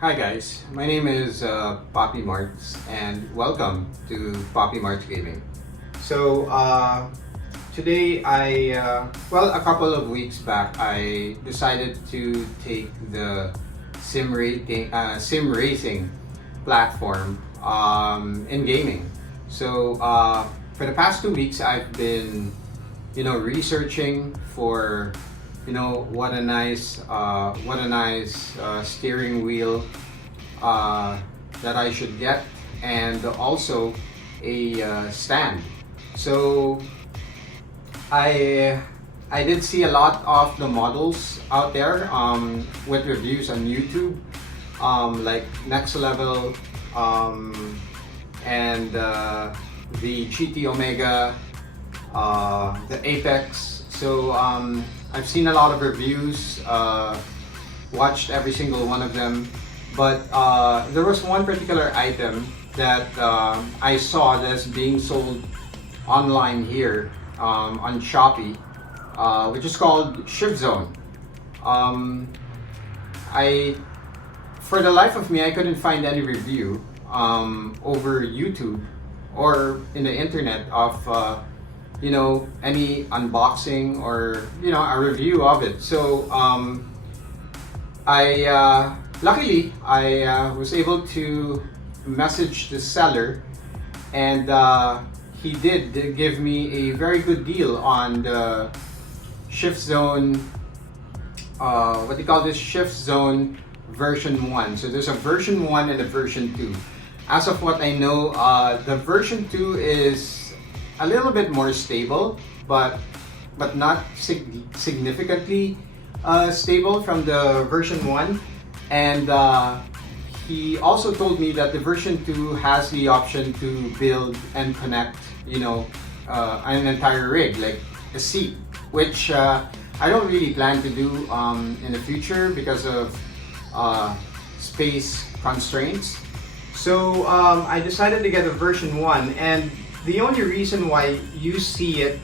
Hi guys, my name is Poppy Marts and welcome to Poppy Marts Gaming. So today a couple of weeks back I decided to take the sim racing platform in gaming. So for the past 2 weeks I've been researching for what a nice steering wheel that I should get, and also a stand. So I I did see a lot of the models out there with reviews on YouTube, like Next Level and the GT Omega, the Apex. So I've seen a lot of reviews, watched every single one of them, but there was one particular item that I saw that's being sold online here on Shopee, which is called Shift Zone. I, for the life of me, I couldn't find any review over YouTube or in the internet of any unboxing or a review of it. So I luckily I was able to message the seller, and he did give me a very good deal on the Shift Zone. What do you call this? Shift Zone version 1. So there's a version 1 and a version 2. As of what I know, the version 2 is a little bit more stable, but not significantly stable from the version 1. And he also told me that the version 2 has the option to build and connect, an entire rig, like a seat, which I don't really plan to do in the future because of space constraints. So I decided to get a version 1, and the only reason why you see it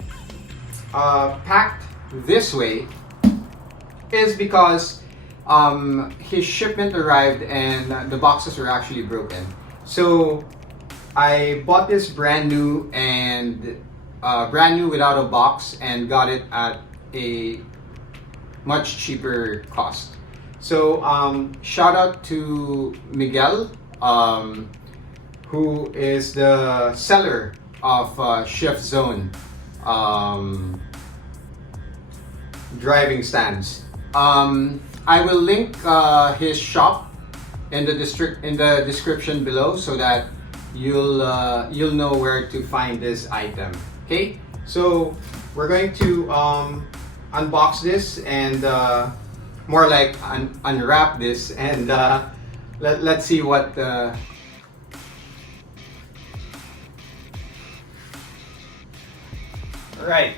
packed this way is because his shipment arrived and the boxes were actually broken. So I bought this brand new without a box, and got it at a much cheaper cost. So shout out to Miguel, who is the seller of Shift Zone driving stands. I will link his shop in the description below, so that you'll know where to find this item. Okay, so we're going to unbox this and more like unwrap this, and let's see what. Right.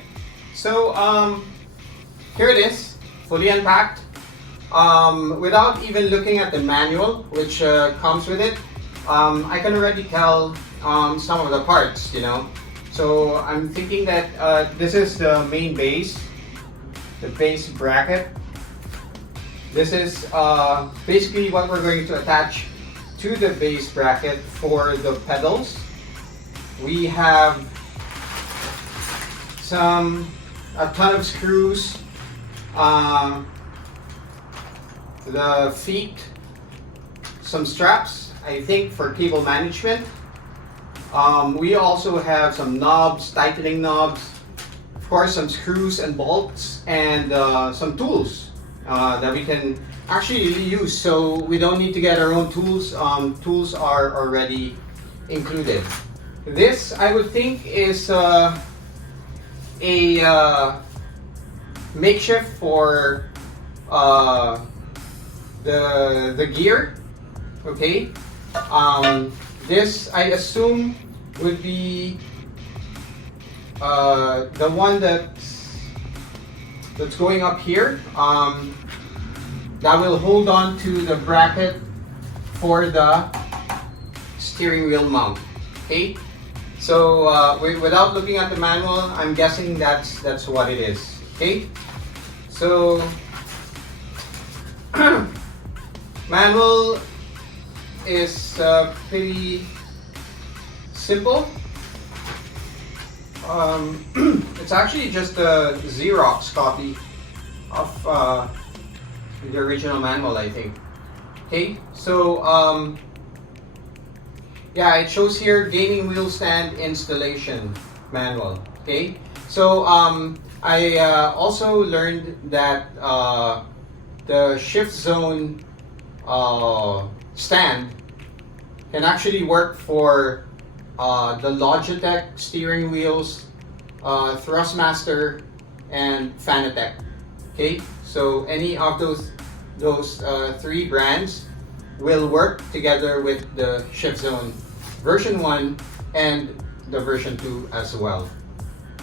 So here it is, fully unpacked. Without even looking at the manual, which comes with it, I can already tell some of the parts, So I'm thinking that this is the main base, the base bracket. This is basically what we're going to attach to the base bracket for the pedals. We have a ton of screws, the feet, some straps, I think, for cable management. We also have some knobs, tightening knobs, of course some screws and bolts, and some tools that we can actually use, so we don't need to get our own tools. Tools are already included. This, I would think, is a makeshift for the gear. Okay, this I assume would be the one that's going up here, that will hold on to the bracket for the steering wheel mount. Okay, so without looking at the manual, I'm guessing that's what it is. Okay, so manual is pretty simple. It's actually just a Xerox copy of the original manual, I think. Okay, so yeah, it shows here gaming wheel stand installation manual. Okay, so I also learned that the shift zone stand can actually work for the Logitech steering wheels, Thrustmaster, and Fanatec. Okay, so any of those three brands will work together with the shift zone version 1 and the version 2 as well.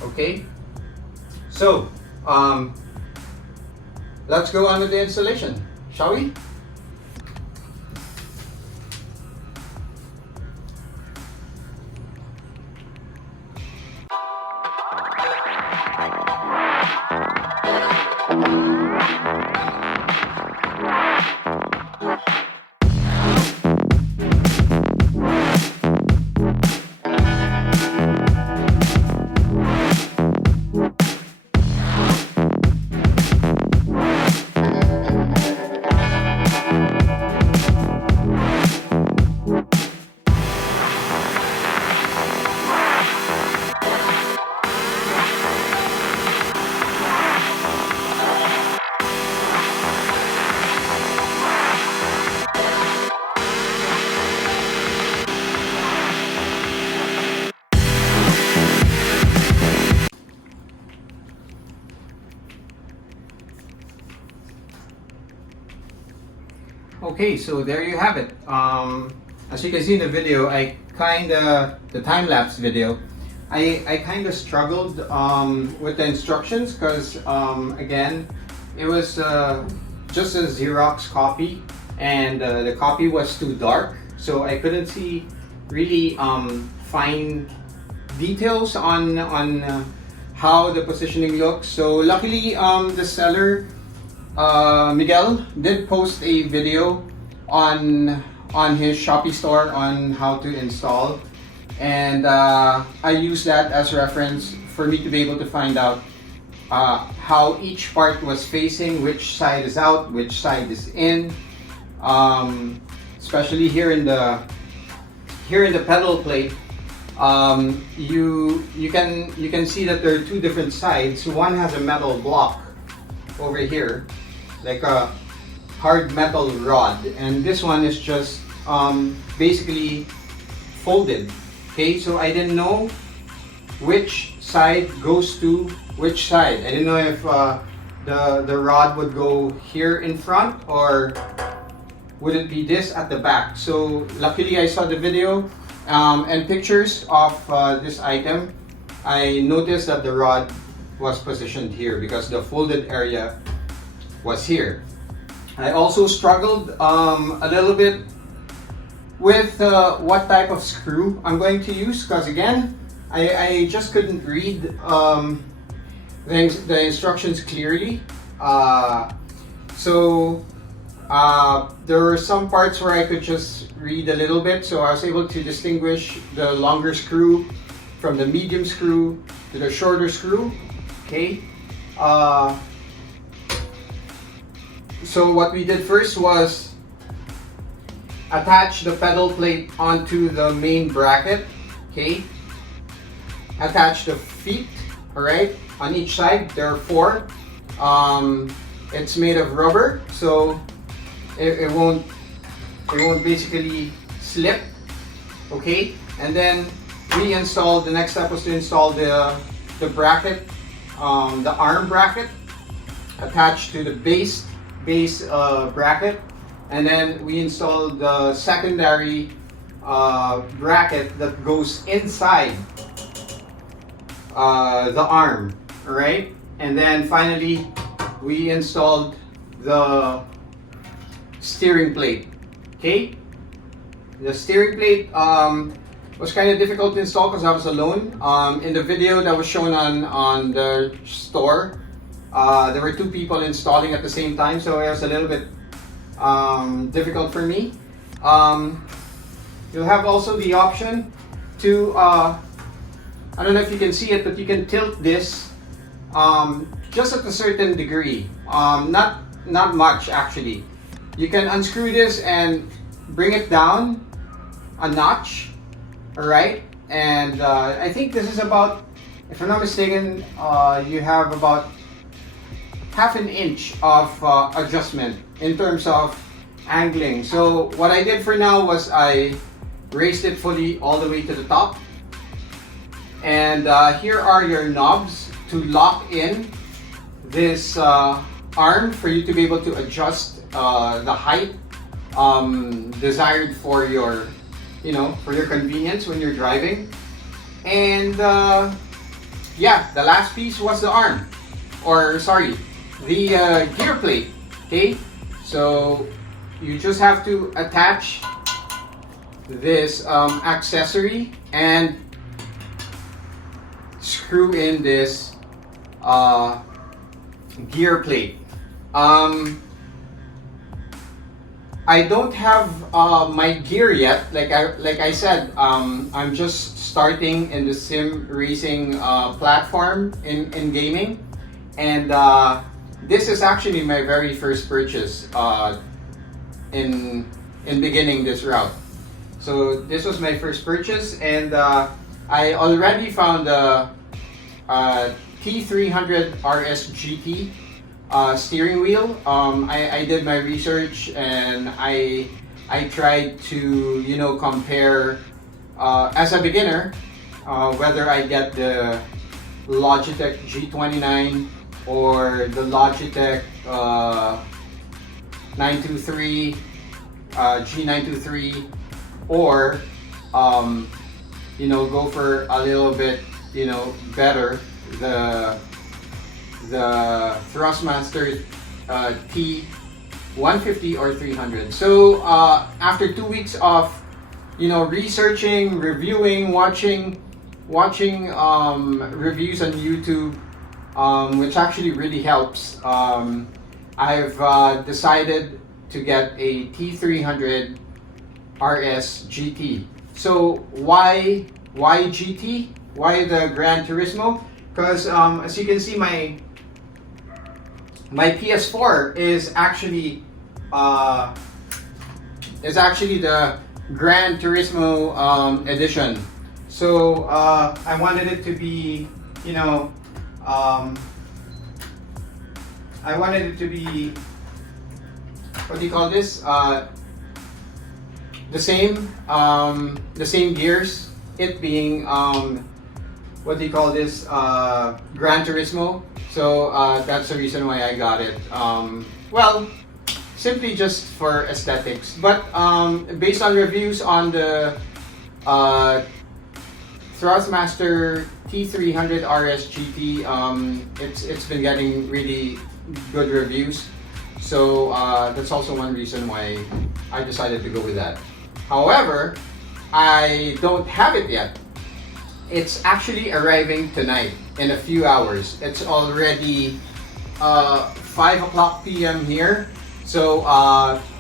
Okay, so let's go on with the installation, shall we? Okay, so there you have it. As you can see in the video, the time-lapse video, I kind of struggled with the instructions because again, it was just a Xerox copy, and the copy was too dark, so I couldn't see really fine details on how the positioning looks. So luckily, the seller Miguel did post a video on his Shopee store on how to install, and I used that as reference for me to be able to find out how each part was facing, which side is out, which side is in. Especially here in the pedal plate, you can see that there are two different sides. One has a metal block over here, like a hard metal rod, and this one is just basically folded. Okay, so I didn't know which side goes to which side. I didn't know if the rod would go here in front or would it be this at the back. So luckily I saw the video and pictures of this item. I noticed that the rod was positioned here because the folded area was here. I also struggled a little bit with what type of screw I'm going to use, because again, I just couldn't read the instructions clearly. So there were some parts where I could just read a little bit, so I was able to distinguish the longer screw from the medium screw to the shorter screw. Okay. So what we did first was attach the pedal plate onto the main bracket. Okay. Attach the feet. All right. On each side there are 4. It's made of rubber, so it won't basically slip. Okay. And then we installed, the next step was to install the bracket, the arm bracket attached to the base bracket, and then we installed the secondary bracket that goes inside the arm. All right, and then finally we installed the steering plate. Okay, the steering plate was kind of difficult to install because I was alone. In the video that was shown on the store, there were 2 people installing at the same time, so it was a little bit difficult for me. you'll have also the option to, I don't know if you can see it, but you can tilt this just at a certain degree. Not much actually. You can unscrew this and bring it down a notch, all right? And I think this is about, if I'm not mistaken, you have about half an inch of adjustment in terms of angling. So what I did for now was I raised it fully all the way to the top. And here are your knobs to lock in this arm for you to be able to adjust the height desired for your, for your convenience when you're driving. And yeah, the last piece was the arm, or sorry, the gear plate. Okay, so you just have to attach this accessory and screw in this gear plate. I don't have my gear yet. Like I said, I'm just starting in the sim racing platform in gaming, and this is actually my very first purchase in beginning this route. So this was my first purchase, and I already found a T300 RS GT steering wheel. I did my research, and I tried to compare as a beginner whether I get the Logitech G29 or the Logitech 923 G923, or go for a little bit better, the Thrustmaster T150 or 300. So after 2 weeks of researching, reviewing, watching reviews on YouTube, which actually really helps, I've decided to get a T300 RS GT. So why GT? Why the Gran Turismo? Because as you can see, my PS4 is actually the Gran Turismo edition. So I wanted it to be, I wanted it to be, what do you call this? The same gears. It being what do you call this? Gran Turismo. So that's the reason why I got it. Well, simply just for aesthetics. But based on reviews on the Thrustmaster T300 RS GT, it's been getting really good reviews. So that's also one reason why I decided to go with that. However, I don't have it yet. It's actually arriving tonight in a few hours. It's already 5 p.m. here. So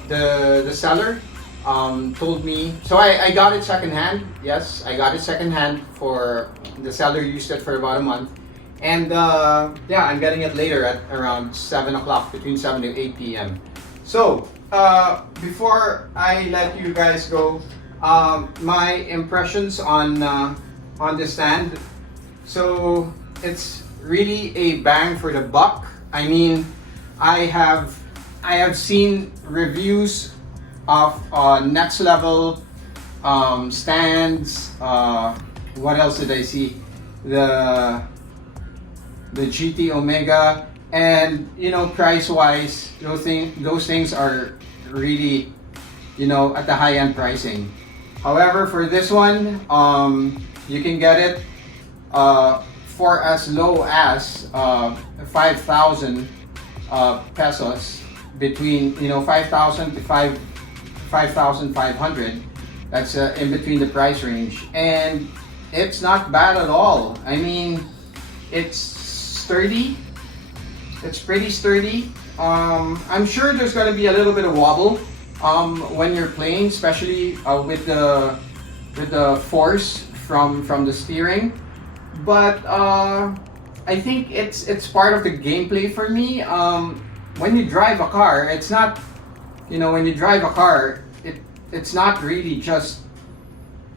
the seller told me, so I got it secondhand. Yes, I got it secondhand. For the seller used it for about a month, and yeah, I'm getting it later at around 7 o'clock, between 7 to 8 p.m. So before I let you guys go, my impressions on the stand. So it's really a bang for the buck. I mean, I have seen reviews of next level stands. What else did I see? The GT Omega, and price wise, those things are really at the high end pricing. However, for this one, you can get it for as low as 5,000 pesos, between 5,000 to 5,500. That's in between the price range, and it's not bad at all. I mean, it's sturdy. It's pretty sturdy. I'm sure there's going to be a little bit of wobble when you're playing, especially with the force from the steering. But I think it's part of the gameplay for me. When you drive a car, it's not, when you drive a car, it's not really just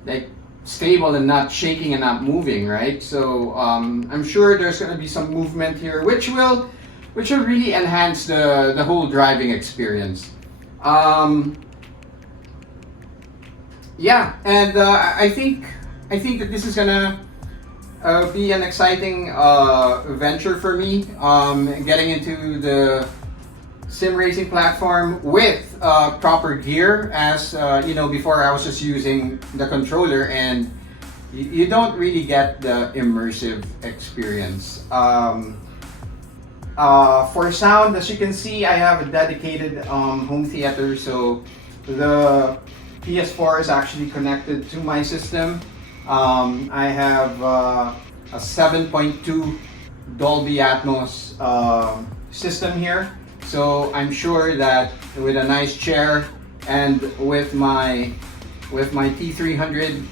like stable and not shaking and not moving, right? So I'm sure there's going to be some movement here, which will really enhance the whole driving experience. Yeah, and I think that this is gonna be an exciting venture for me. Getting into the sim racing platform with proper gear, as before I was just using the controller, and you don't really get the immersive experience. For sound, as you can see, I have a dedicated home theater, so the PS4 is actually connected to my system. I have a 7.2 Dolby Atmos system here, so I'm sure that with a nice chair and with my T300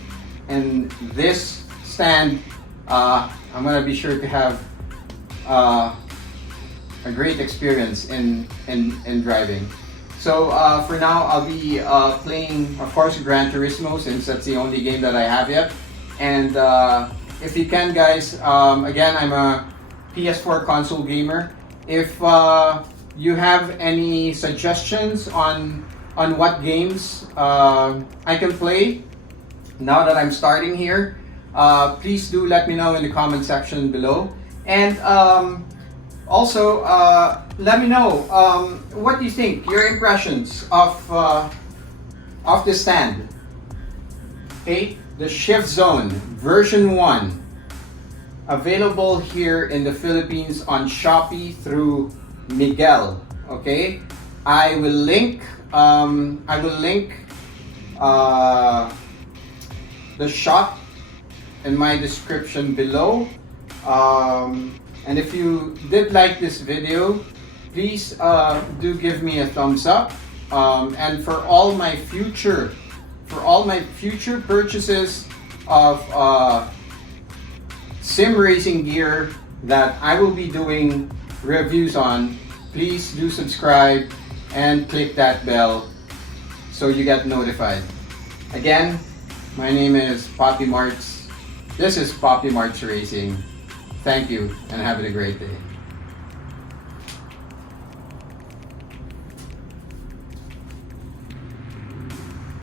and this stand, I'm gonna be sure to have a great experience in driving. So for now, I'll be playing, of course, Gran Turismo, since that's the only game that I have yet. And if you can, guys, again, I'm a PS4 console gamer. If you have any suggestions on what games I can play now that I'm starting here, please do let me know in the comment section below. And also, let me know what do you think, your impressions of the stand. Okay, the Shift Zone version 1, available here in the Philippines on Shopee through Miguel. Okay, I will link the shop in my description below. And if you did like this video, please do give me a thumbs up. And for all my future purchases of sim racing gear that I will be doing reviews on, please do subscribe and click that bell so you get notified. Again, my name is Poppy Marts. This is Poppy Marts Racing. Thank you and have a great day.